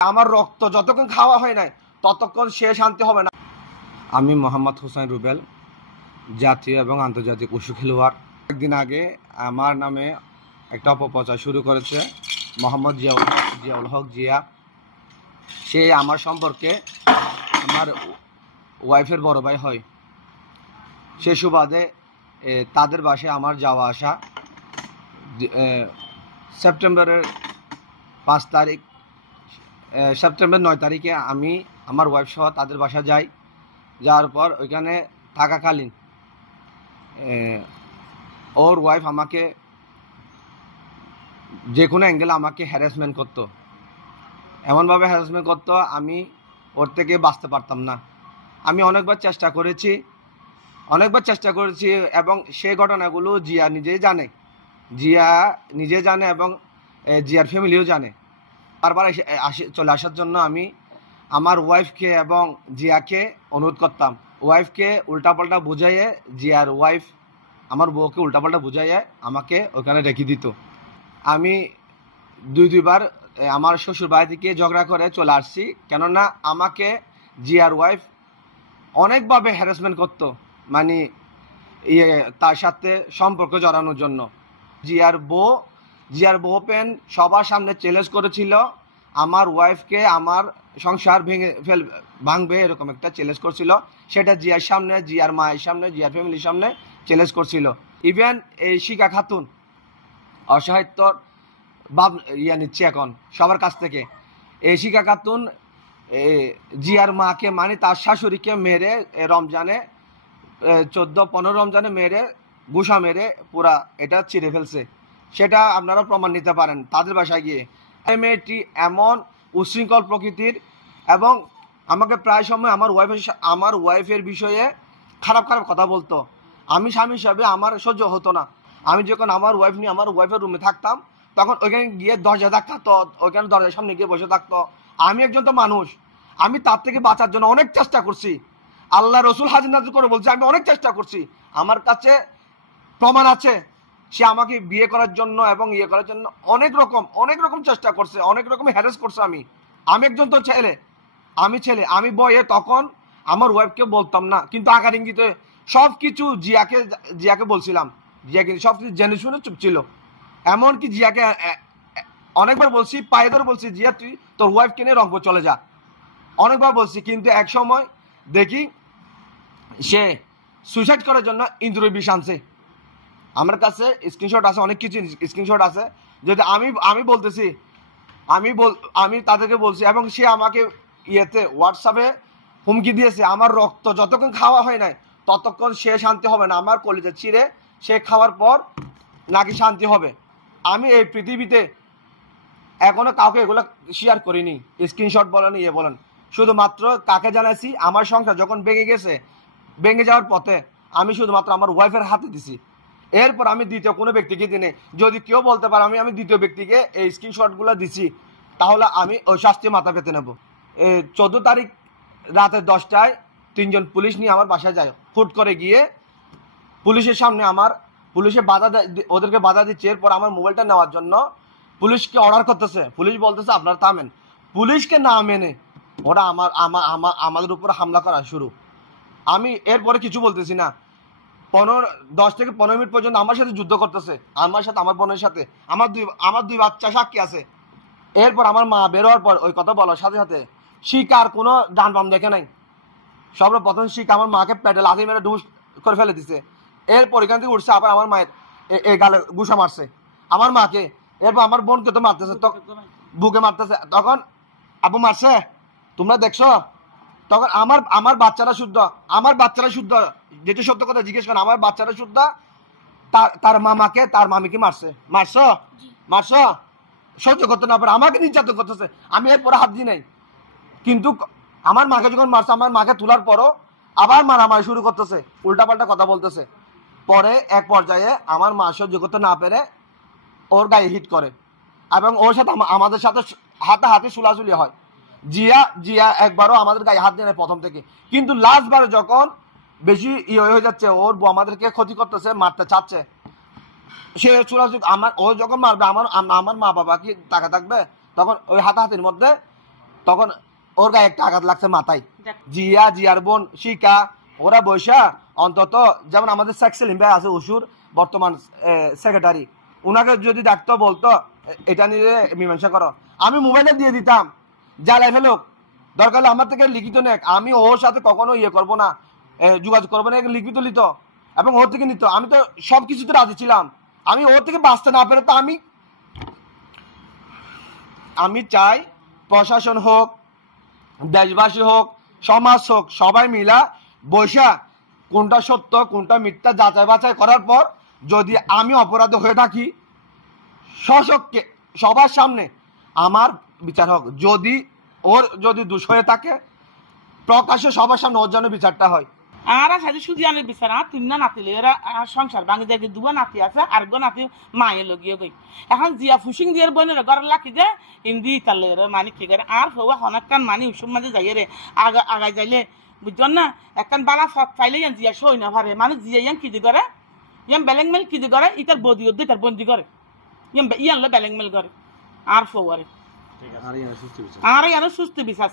আমার রক্ত যতক্ষণ খাওয়া হয় নাই ততক্ষণ সে শান্তি হবে না। আমি মোহাম্মদ হোসেন রুবেল, জাতীয় এবং আন্তর্জাতিক উশু খেলোয়াড়। একদিন আগে আমার নামে একটা অপপ্রচার শুরু করেছে মোহাম্মদ জিয়াউল হক জিয়া। সে আমার সম্পর্কে আমার ওয়াইফের বড় ভাই হয়। সে সুবাদে তাদের বাসায় আমার যাওয়া আসা। সেপ্টেম্বরের 5 তারিখ, সেপ্টেম্বর 9 তারিখে আমি আমার ওয়াইফ সহ তাদের বাসা যাই। যাওয়ার পর ওইখানে থাকাকালীন ওর ওয়াইফ আমাকে যে কোনো অ্যাঙ্গেলে আমাকে হ্যারাসমেন্ট করতো, এমনভাবে হ্যারাসমেন্ট করতো আমি ওর থেকে বাঁচতে পারতাম না। আমি অনেকবার চেষ্টা করেছি এবং সেই ঘটনাগুলো জিয়া নিজে জানে এবং জিয়ার ফ্যামিলিও জানে। বারবার চলে আসার জন্য আমি আমার ওয়াইফকে এবং জিয়াকে অনুরোধ করতাম। ওয়াইফকে উল্টাপাল্টা বুঝাইয়ে, জিয়ার ওয়াইফ আমার বউকে উল্টাপাল্টা বুঝাইয়ে আমাকে ওখানে রেখে দিত। আমি দুইবার আমার শ্বশুর বাড়ি থেকে ঝগড়া করে চলে আসছি, কেননা আমাকে জিয়ার ওয়াইফ অনেকভাবে হ্যারাসমেন্ট করতো, মানে তার সাথে সম্পর্ক জড়ানোর জন্য। জিয়ার বউ পেন সবার সামনে চ্যালেঞ্জ করেছিল আমার ওয়াইফকে আমার সংসার ভাঙবে, এরকম একটা চ্যালেঞ্জ করছিল। সেটা জিয়ার সামনে, জিয়ার মায়ের সামনে, জিয়ার ফ্যামিলির সামনে চ্যালেঞ্জ করছিল। ইভেন এই শিকা খাতুন অসহায়ত্বর নিচ্ছে এখন সবার কাছ থেকে। এই শিকা খাতুন জিয়ার মাকে, মানে তার শাশুড়িকে মেরে রমজানে 14-15 রমজানে মেরে গুসা মেরে পুরা এটা চিড়ে ফেলছে। সেটা আপনারা প্রমাণ নিতে পারেন তাদের বাসায় গিয়ে। মেয়েটি এমন উশৃঙ্খল প্রকৃতির এবং আমাকে প্রায় সময় আমার ওয়াইফের বিষয়ে খারাপ কথা বলতো। আমি স্বামী হিসাবে আমার সহ্য হতো না। আমি যখন আমার ওয়াইফ নিয়ে আমার ওয়াইফের রুমে থাকতাম, তখন ওইখানে গিয়ে দরজা ধাক্কাতো, ওইখানে দরজার সামনে গিয়ে বসে থাকতো। আমি একজন তো মানুষ, আমি তার থেকে বাঁচার জন্য অনেক চেষ্টা করছি। আল্লাহ রসুল হাজির নাজির করে বলছে আমি অনেক চেষ্টা করছি। আমার কাছে প্রমাণ আছে সে আমাকে বিয়ে করার জন্য এবং করার জন্য অনেক রকম চেষ্টা করছে, অনেক রকম হ্যারাস করছে। আমি একজন তো ছেলে, আমি বয়ে তখন আমার ওয়াইফকে বলতাম না, কিন্তু আকার ইঙ্গিতে সব কিছু জিয়াকে বলছিলাম। জিয়া কিন্তু সব কিছু জেনে শুনে চুপ ছিল। এমনকি জিয়াকে অনেকবার বলছি, পায়ে ধরে বলছি, জিয়া তুই তোর ওয়াইফকে নিয়ে রংপুর চলে যা, অনেকবার বলছি। কিন্তু এক সময় দেখি সে সুইসাইড করার জন্য ইন্দুরের বিষ আনছে। আমার কাছে স্ক্রিনশট আছে, অনেক কিছু স্ক্রিনশট আছে। যদি আমি বলতেছি, আমি তাদেরকে বলছি, এবং সে আমাকে হোয়াটসঅ্যাপে হুমকি দিয়েছে আমার রক্ত যতক্ষণ খাওয়া হয় নাই ততক্ষণ সে শান্তি হবে না, আমার কলিজা ছিঁড়ে সে খাওয়ার পর নাকি শান্তি হবে। আমি এই পৃথিবীতে এখনো কাউকে এগুলো শেয়ার করিনি, স্ক্রিনশট বলেন বলেন। শুধুমাত্র কাকে জানাইছি, আমার সংসার যখন ভেঙে যাওয়ার পথে আমি শুধুমাত্র আমার ওয়াইফের হাতে দিছি। এরপর আমি দ্বিতীয় কোনো ব্যক্তিকে দিনে, যদি কেউ বলতে পারে আমি দ্বিতীয় ব্যক্তিকে এই স্ক্রিনশটগুলো দিছি, তাহলে আমি ওই শাস্তি মাথা পেতে নেব। 14 তারিখ রাতে 10টায় 3জন পুলিশ নিয়ে আমার বাসায় যায়। হুট করে গিয়ে পুলিশের সামনে ওদেরকে বাধা দিচ্ছে। এরপর আমার মোবাইলটা নেওয়ার জন্য পুলিশকে অর্ডার করতেছে। পুলিশ বলতেছে আপনারা থামেন। পুলিশকে না মেনে ওরা আমাদের উপর হামলা করা শুরু। আমি এরপরে কিছু বলতেছি না। 10 থেকে 15 মিনিট পর্যন্ত আমার সাথে যুদ্ধ করতেছে, আমার সাথে, আমার বোনের সাথে। আমার দুই বাচ্চা সাক্ষী আছে। এরপর আমার মা বের হওয়ার পর ওই কথা বলার সাথে সাথে শিকার কোনো ডান বাম দেখে নাই। সর্বপ্রথম শিক আমার মাকে পেটে লাথি মেরে ঢুস করে ফেলে দিছে। এরপর এখান থেকে উঠছে, আবার আমার মায়ের এই গালে ঘুষা মারছে আমার মাকে। এরপর আমার বোনকে তো মারতেছে, বুকে মারতেছে। তখন আবু মারছে, তোমরা দেখছো? তখন আমার বাচ্চারা শুদ্ধ, যেটা সত্য কথা জিজ্ঞেস করেন, আমার বাচ্চারা শুদ্ধ। তার মামাকে, তার মামিকে মারছো সহ্য করতে না পারে আমাকে নির্যাতন করতেছে। আমি এরপরে হাত দিই নাই, কিন্তু আমার মাকে যখন মারছে, আমার মাকে তোলার পরও আবার মারামারি শুরু করতেছে, উল্টাপাল্টা কথা বলতেছে। পরে এক পর্যায়ে আমার মা সহ্য করতে না পেরে ওর গায়ে হিট করে এবং ওর সাথে আমাদের সাথে হাতে সুলাসুলি হয়। জিয়া একবারও আমাদের গায়ে হাত দেয় না প্রথম থেকে, কিন্তু লাস্ট বারে যখন বেশি হয়ে যাচ্ছে, ওর আমাদেরকে ক্ষতি করতেছে, মারতে চাচ্ছে, সে ও যখন মারবে আমার মা বাবা কি টাকা থাকবে? তখন ওই হাতাহাতির মধ্যে তখন ওর গায়ে একটা আঘাত লাগছে মাথায়। জিয়া, জিয়ার বোন শিকা, ওরা বৈশা অন্তত, যেমন আমাদের শেখ সেলিম ভাই আছে উসুর বর্তমান সেক্রেটারি, উনাকে যদি ডাকতো বলতো এটা নিয়ে মীমাংসা করো, আমি মোবাইলে দিয়ে দিতাম, জ্বালাই ফেলুক, দরকার হলে আমার থেকে লিখিত নেক, আমি ওর সাথে কখনো ইয়ে করবো না, যোগাযোগ করবো না, লিখিত নিত এবং ওর থেকে নিত। আমি তো সব কিছুতে রাজি ছিলাম। আমি ওর থেকে বাঁচতে না পেরে তো আমি চাই প্রশাসন হোক, দেশবাসী হোক, সমাজ হোক, সবাই মিলা বৈশা কোনটা সত্য কোনটা মিথ্যা যাচাই বাছাই করার পর যদি আমি অপরাধ হয়ে থাকি সশক্কে সবার সামনে আমার বিচার হোক। যদি দোষ হয়ে থাকে প্রকাশ্যে সবার সামনে ওর জন্য বিচারটা হয়। আর সাথে সুদিয়ানের বিচার আমার তিন না নাতিলে এরা সংসার ভাঙি দেখে দুবা নাতি আছে আর গো নাতি মায়ে লগিয়ে গই এখন জিয়া ফুসিং দিয়ে বোনের ঘর লাখি দে হিন্দি তালে মানি কি করে আর হওয়া হনাকান মানি উসুম মাঝে যাই রে আগাই যাইলে বুঝছেন না একখান বালা ফত পাইলে জিয়া সই না পারে মানে জিয়া ইয়ান কি দি করে ইয়ান বেলেং মেল কি দি করে ইতার বদি ওদ্দে তার বন্দি করে ইয়ান লো বেলেং মেল করে আর ফোয়ারে আর ইয়ার সুস্থ বিচার